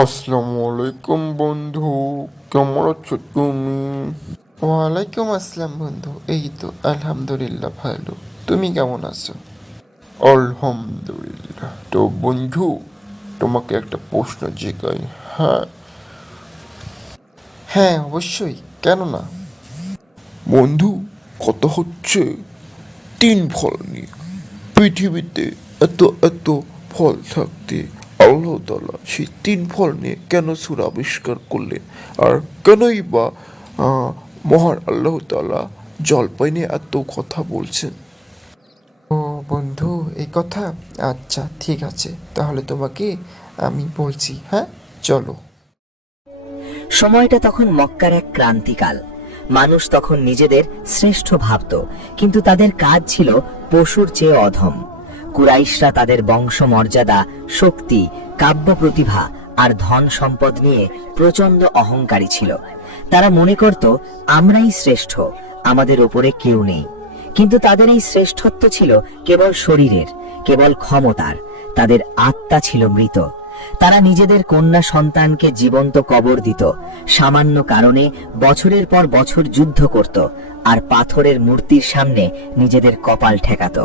আসসালামু আলাইকুম বন্ধু, কেমন আছো তুমি? ওয়ালাইকুম আসসালাম বন্ধু, এই তো আলহামদুলিল্লাহ ভালো। তুমি কেমন আছো? আলহামদুলিল্লাহ। তো বন্ধু, তোমাকে একটা প্রশ্ন জিজ্ঞাই। হ্যাঁ হ্যাঁ, অবশ্যই, কেন না। বন্ধু, কথা হচ্ছে তিন ফল নিয়ে। পৃথিবীতে এত এত ফল থাকতে আল্লাহ তাআলা সেই তিন ফল নিয়ে কেন সূরা আবিষ্কার করলেন? আর কেনই বা মহান আল্লাহ তাআলা জলপাই নিয়ে এত কথা বলছেন? ও বন্ধু, এই কথা। আচ্ছা ঠিক আছে, তাহলে তোমাকে আমি বলছি। হ্যাঁ, চলো। সময়টা তখন মক্কার এক ক্রান্তিকাল। মানুষ তখন নিজেদের শ্রেষ্ঠ ভাবত, কিন্তু তাদের কাজ ছিল পশুর চেয়ে অধম। কুরাইশরা তাদের বংশমর্যাদা, শক্তি, কাব্য প্রতিভা আর ধন সম্পদ নিয়ে প্রচন্ড অহংকারী ছিল। তারা মনে করত আমরাই শ্রেষ্ঠ, আমাদের উপরে কেউ নেই। কিন্তু তাদের এই শ্রেষ্ঠত্ব ছিল কেবল শরীরের, কেবল ক্ষমতার। তাদের আত্মা ছিল মৃত। তারা নিজেদের কন্যা সন্তানকে জীবন্ত কবর দিত, সামান্য কারণে বছরের পর বছর যুদ্ধ করত, আর পাথরের মূর্তির সামনে নিজেদের কপাল ঠেকাত।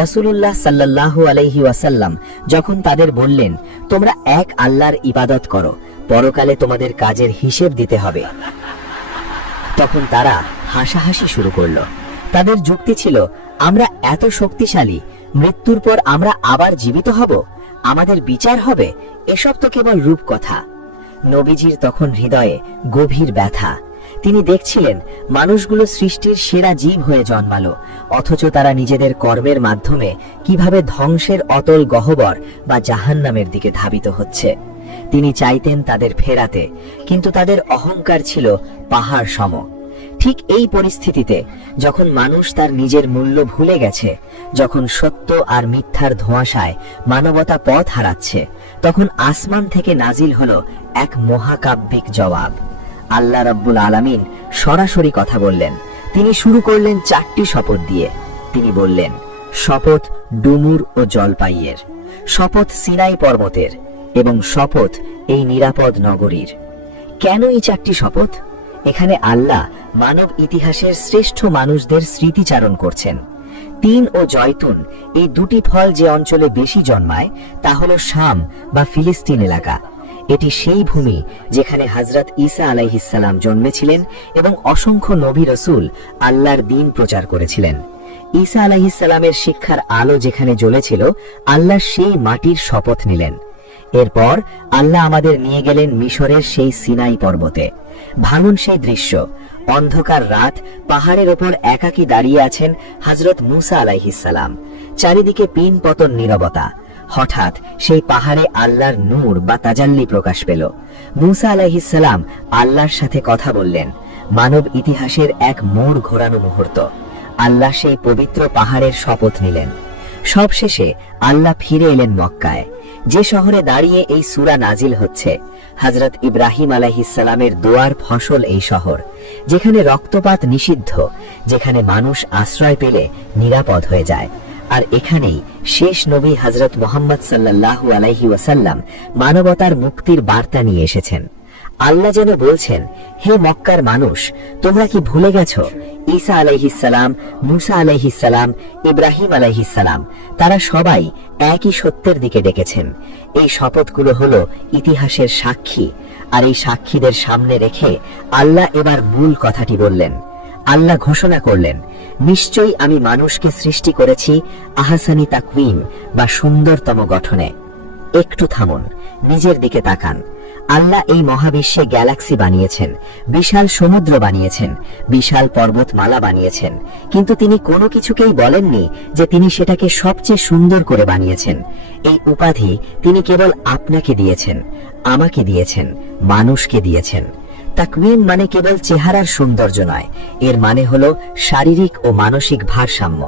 রাসূলুল্লাহ সাল্লাল্লাহু আলাইহি ওয়াসাল্লাম যখন তাদের বললেন, তোমরা এক আল্লাহর ইবাদত করো, পরকালে তোমাদের কাজের হিসেব দিতে হবে, তখন তারা হাসাহাসি শুরু করলো। তাদের যুক্তি ছিল, আমরা এত শক্তিশালী, মৃত্যুর পর আমরা আবার জীবিত হব, আমাদের বিচার হবে, এসব তো কেবল রূপকথা। নবীজির তখন হৃদয়ে গভীর ব্যথা। তিনি দেখছিলেন মানুষগুলো সৃষ্টির সেরা জীব হয়ে জন্মালো, অথচ তারা নিজেদের কর্মের মাধ্যমে কিভাবে ধ্বংসের অতল গহ্বর বা জাহান্নামের দিকে ধাবিত হচ্ছে। তিনি চাইতেন তাদের ফেরাতে, কিন্তু তাদের অহংকার ছিল পাহাড় সম। ঠিক এই পরিস্থিতিতে যখন মানুষ তার নিজের মূল্য ভুলে গেছে, যখন সত্য আর মিথ্যার ধোঁয়াশায় মানবতা পথ হারাচ্ছে, তখন আসমান থেকে নাজিল হলো এক মহাকাব্যিক জবাব। আল্লাহ রাব্বুল আলামিন সরাসরি কথা বললেন। তিনি শুরু করলেন 4টি শপথ দিয়ে। তিনি বললেন, শপথ ডুমুর ও জলপাইয়ের, শপথ সিনাই পর্বতের, এবং শপথ এই নিরাপদ নগরীর। কেন এই 4টি শপথ? এখানে আল্লাহ মানব ইতিহাসের শ্রেষ্ঠ মানুষদের স্মৃতিচারণ করছেন। তিন ও জয়তুন, এই দুটি ফল যে অঞ্চলে বেশি জন্মায় তা হলো শাম বা ফিলিস্তিন এলাকা। এটি সেই ভূমি যেখানে হযরত ঈসা আলাইহিস সালাম জন্মেছিলেন এবং অসংখ্য নবী রাসূল আল্লাহর দ্বীন প্রচার করেছিলেন। ঈসা আলাইহিস সালামের শিক্ষার আলো যেখানে জ্বলেছিল, আল্লাহ সেই মাটির শপথ নিলেন। এরপর আল্লাহ আমাদের নিয়ে গেলেন মিশরের সেই সিনাই পর্বতে। ভাঙুন সেই দৃশ্য, অন্ধকার রাত, পাহাড়ের ওপর একাকী দাঁড়িয়ে আছেন হযরত মূসা আলাইহিস সালাম। চারিদিকে পিন পতন নীরবতা। হঠাৎ সেই পাহাড়ে আল্লাহর নূর বা তাজাল্লি প্রকাশ পেল। মূসা আলাইহিস সালাম আল্লাহর সাথে কথা বললেন। মানব ইতিহাসের এক মোড় ঘোরানো মুহূর্ত। আল্লাহ সেই পবিত্র পাহাড়ের শপথ নিলেন। সবশেষে আল্লাহ ফিরে এলেন মক্কায়, যে শহরে দাঁড়িয়ে এই সূরা নাজিল হচ্ছে। হযরত ইব্রাহিম আলাইহিস সালামের দোয়ার ফসল এই শহর, যেখানে রক্তপাত নিষিদ্ধ, যেখানে মানুষ আশ্রয় পেলে নিরাপদ হয়ে যায়। আর এখানেই শেষ নবী হযরত মুহাম্মদ সাল্লাল্লাহু আলাইহি ওয়াসাল্লাম মানবতার মুক্তির বার্তা নিয়ে এসেছেন। আল্লাহ যেন বলছেন, হে মক্কার মানুষ, তোমরা কি ভুলে গেছো ঈসা আলাইহিস সালাম, মূসা আলাইহিস সালাম, ইব্রাহিম আলাইহিস সালাম, তারা সবাই একই সত্যের দিকে ডেকেছেন। এই শপথগুলো হলো ইতিহাসের সাক্ষী, আর এই সাক্ষীদের সামনে রেখে আল্লাহ এবার মূল কথাটি বললেন। আল্লাহ ঘোষণা করলেন, নিশ্চয়ই আমি মানুষকে সৃষ্টি করেছি আহসানি তাকওয়িম বা সুন্দরতম গঠনে। একটু থামুন, নিজের দিকে তাকান। আল্লাহ এই মহাবিশ্বে গ্যালাক্সি বানিয়েছেন, বিশাল সমুদ্র বানিয়েছেন, বিশাল পর্বতমালা বানিয়েছেন, কিন্তু তিনি কোনো কিছুকেই বলেননি যে তিনি সেটাকে সবচেয়ে সুন্দর করে বানিয়েছেন। এই উপাধি তিনি কেবল আপনাকে দিয়েছেন, আমাকে দিয়েছেন, মানুষকে দিয়েছেন। তাকওয়িম মানে কেবল চেহারার সৌন্দর্য নয়, এর মানে হলো শারীরিক ও মানসিক ভারসাম্য।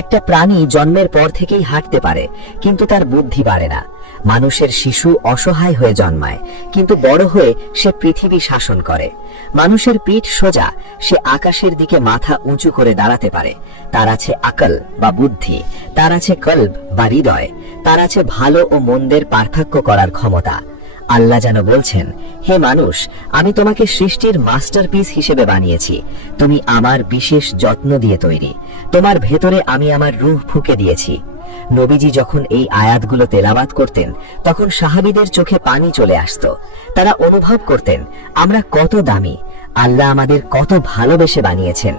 একটা প্রাণী জন্মের পর থেকেই হাঁটতে পারে, কিন্তু তার বুদ্ধি বাড়ে না। মানুষের শিশু অসহায় হয়ে জন্মায়, কিন্তু বড় হয়ে সে পৃথিবী শাসন করে। মানুষের পিঠ সোজা, সে আকাশের দিকে মাথা উঁচু করে দাঁড়াতে পারে। তার আছে আকল বা বুদ্ধি, তার আছে কলব বা হৃদয়, তার আছে ভালো ও মন্দের পার্থক্য করার ক্ষমতা। আল্লাহ যেন বলছেন, হে মানুষ, আমি তোমাকে সৃষ্টির মাস্টারপিস হিসেবে বানিয়েছি। তুমি আমার বিশেষ যত্ন দিয়ে তৈরি। তোমার ভেতরে আমি আমার রূহ ফুঁকে দিয়েছি। নবীজি যখন এই আয়াতগুলো তেলাওয়াত করতেন, তখন সাহাবীদের চোখে পানি চলে আসতো। তারা অনুভব করতেন, আমরা কত দামি, আল্লাহ আমাদের কত ভালোবেসে বানিয়েছেন।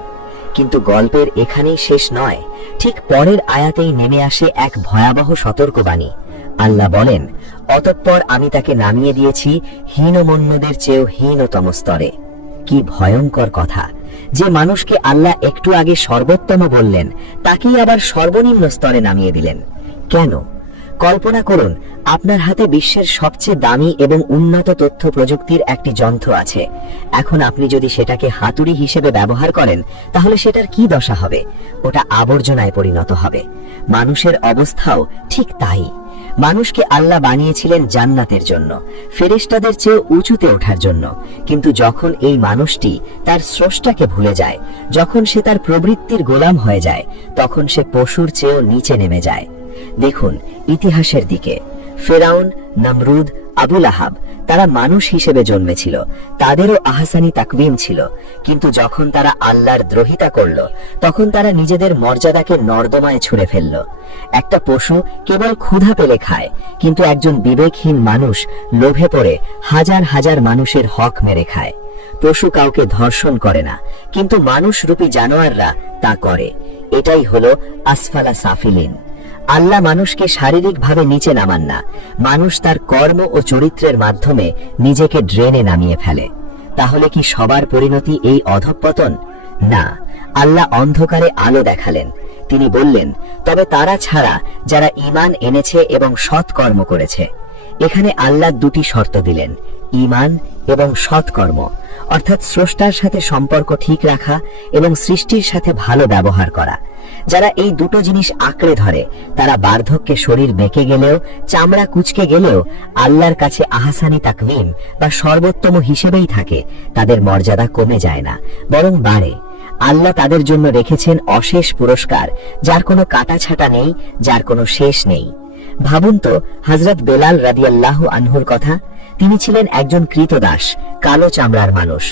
কিন্তু গল্পের এখানেই শেষ নয়। ঠিক পরের আয়াতেই নেমে আসে এক ভয়াবহ সতর্কবাণী। আল্লাহ বলেন, অতঃপর আমি তাকে নামিয়ে দিয়েছি হীনমন্যদের চেয়েও হীনতম স্তরে। কি ভয়ঙ্কর কথা, যে মানুষকে আল্লাহ একটু আগে সর্বোত্তম বললেন, তাকেই আবার সর্বনিম্ন স্তরে নামিয়ে দিলেন। কেন? কল্পনা করুন, আপনার হাতে বিশ্বের সবচেয়ে দামি এবং উন্নত তথ্য প্রযুক্তির একটি যন্ত্র আছে। এখন আপনি যদি সেটাকে হাতুড়ি হিসেবে ব্যবহার করেন, তাহলে সেটার কি দশা হবে? ওটা আবর্জনায় পরিণত হবে। মানুষের অবস্থাও ঠিক তাই। মানুষকে আল্লাহ বানিয়েছিলেন জান্নাতের জন্য, ফেরেশতাদের চেয়ে উঁচুতে ওঠার জন্য। কিন্তু যখন এই মানুষটি তার স্রষ্টাকে ভুলে যায়, যখন সে তার প্রবৃত্তির গোলাম হয়ে যায়, তখন সে পশুর চেয়েও নিচে নেমে যায়। দেখুন ইতিহাসের দিকে, ফেরাউন, নমরুদ, আবুল আহাব, তারা মানুষ হিসেবে জন্মেছিল, তাদেরও আহসানি তাকওয়িম ছিল। কিন্তু যখন তারা আল্লাহর দ্রোহিতা করল, তখন তারা নিজেদের মর্যাদাকে নর্দমায় ছুঁড়ে ফেলল। একটা পশু কেবল ক্ষুধা পেলে খায়, কিন্তু একজন বিবেকহীন মানুষ লোভে পড়ে হাজার হাজার মানুষের হক মেরে খায়। পশু কাউকে ধর্ষণ করে না, কিন্তু মানুষরূপী জানোয়াররা তা করে। এটাই হলো আসফালা সাফিলিন। আল্লাহ মানুষকে শারীরিকভাবে নিচে নামান না, মানুষ তার কর্ম ও চরিত্রের মাধ্যমে নিজেকে ড্রেনে নামিয়ে ফেলে। তাহলে কি সবার পরিণতি এই অধঃপতন? না, আল্লাহ অন্ধকারে আলো দেখালেন। তিনি বললেন, তবে তারা ছাড়া যারা ঈমান এনেছে এবং সৎকর্ম করেছে। এখানে আল্লাহ দুটি শর্ত দিলেন, ঈমান এবং সৎকর্ম, অর্থাৎ স্রষ্টার সাথে সম্পর্ক ঠিক রাখা এবং সৃষ্টির সাথে ভালো ব্যবহার করা। যারা এই দুটো জিনিস আঁকড়ে ধরে, তারা বার্ধক্যে শরীর বেঁকে গেলেও, চামড়া কুঁচকে গেলেও আল্লাহর কাছে আহসানি তাকওয়িম বা সর্বোত্তম হিসেবেই থাকে। তাদের মর্যাদা কমে যায় না, বরং বাড়ে। আল্লাহ তাদের জন্য রেখেছেন অশেষ পুরস্কার, যার কোনো কাটাছাটা নেই, যার কোনো শেষ নেই। ভাবুন তো হযরত বেলাল রাদিয়াল্লাহু আনহুর কথা। তিনি ছিলেন একজন কৃতদাস, কালো চামড়ার মানুষ।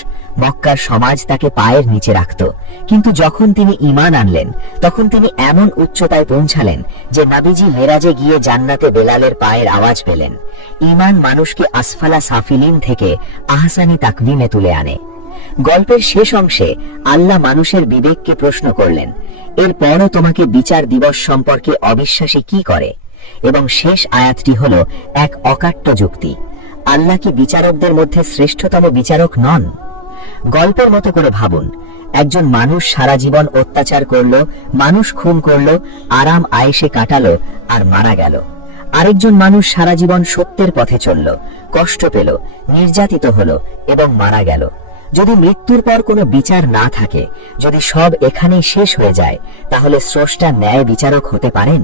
মক্কার সমাজ তাকে পায়ের নিচে রাখত। কিন্তু যখন তিনি ঈমান আনলেন, তখন তিনি এমন উচ্চতায় পৌঁছালেন যে নবীজি মেরাজে গিয়ে জান্নাতে বেলালের পায়ের আওয়াজ পেলেন। ঈমান মানুষকে আসফালা সাফিলিন থেকে আহসানি তাকওয়িমে তুলে আনে। গল্পের শেষ অংশে আল্লাহ মানুষের বিবেককে প্রশ্ন করলেন, এরপরও তোমাকে বিচার দিবস সম্পর্কে অবিশ্বাসী কি করে? এবং শেষ আয়াতটি হল এক অকাট্য যুক্তি। আল্লাহ কি বিচারকদের মধ্যে শ্রেষ্ঠতম বিচারক নন? গল্পের মতো করে ভাবুন, একজন মানুষ সারা জীবন অত্যাচার করলো, মানুষ খুন করলো, আরাম আয়েশে কাটালো আর মারা গেল। আরেকজন মানুষ সারা জীবন সত্যের পথে চলল, কষ্ট পেল, নির্যাতিত হলো এবং মারা গেল। যদি মৃত্যুর পর কোনো বিচার না থাকে, যদি সব এখানেই শেষ হয়ে যায়, তাহলে স্রষ্টা ন্যায় বিচারক হতে পারেন?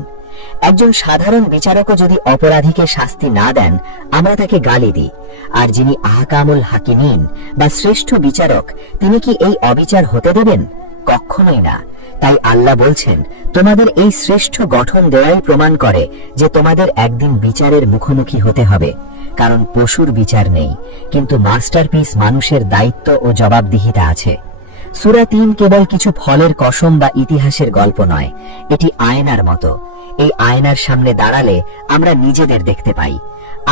একজন সাধারণ বিচারকও যদি অপরাধীকে শাস্তি না দেন, আমরা তাকে গালি দিই। আর যিনি আহকামুল হাকিমিন বা শ্রেষ্ঠ বিচারক, তিনি কি এই অবিচার হতে দেবেন? কখনোই না। তাই আল্লাহ বলছেন, তোমাদের এই শ্রেষ্ঠ গঠন দেওয়াই প্রমাণ করে যে তোমাদের একদিন বিচারের মুখোমুখি হতে হবে। কারণ পশুর বিচার নেই, কিন্তু মাস্টারপিস মানুষের দায়িত্ব ও জবাবদিহিতা আছে। সূরা ৩ কেবল কিছু ফলের কসম বা ইতিহাসের গল্প নয়, এটি আয়নার মতো। এই আয়নার সামনে দাঁড়ালে আমরা নিজেদের দেখতে পাই।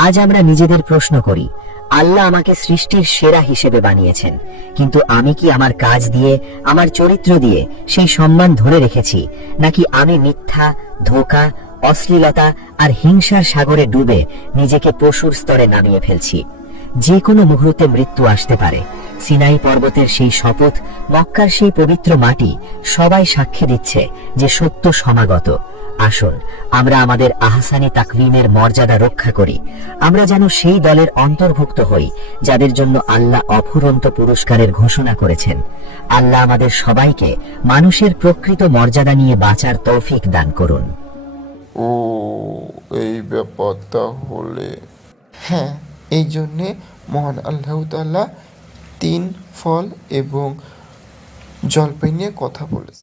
আজ আমরা নিজেদের প্রশ্ন করি, আল্লাহ আমাকে সৃষ্টির সেরা হিসেবে বানিয়েছেন, কিন্তু আমি কি আমার কাজ দিয়ে, আমার চরিত্র দিয়ে সেই সম্মান ধরে রেখেছি, নাকি আমি মিথ্যা, ধোঁকা, অশ্লীলতা আর হিংসার সাগরে ডুবে নিজেকে পশুর স্তরে নামিয়ে ফেলছি? যে কোনো মুহূর্তে মৃত্যু আসতে পারে। সিনাই পর্বতের সেই শপথ, মক্কার সেই পবিত্র মাটি, সবাই সাক্ষী দিচ্ছে যে সত্য সমাগত। আসুন আমরা আমাদের আহসানি তাকওয়িমের মর্যাদা রক্ষা করি। আমরা যেন সেই দলের অন্তর্ভুক্ত হই যাদের জন্য আল্লাহ অফুরন্ত পুরস্কারের ঘোষণা করেছেন। আল্লাহ আমাদের সবাইকে মানুষের প্রকৃত মর্যাদা নিয়ে বাঁচার তৌফিক দান করুন। ও, এই ব্যাপারটা হলে হ্যাঁ, এই জন্যে মহান আল্লাহ তাআলা 3 ফল এবং জলপাই নিয়ে কথা বলেছে।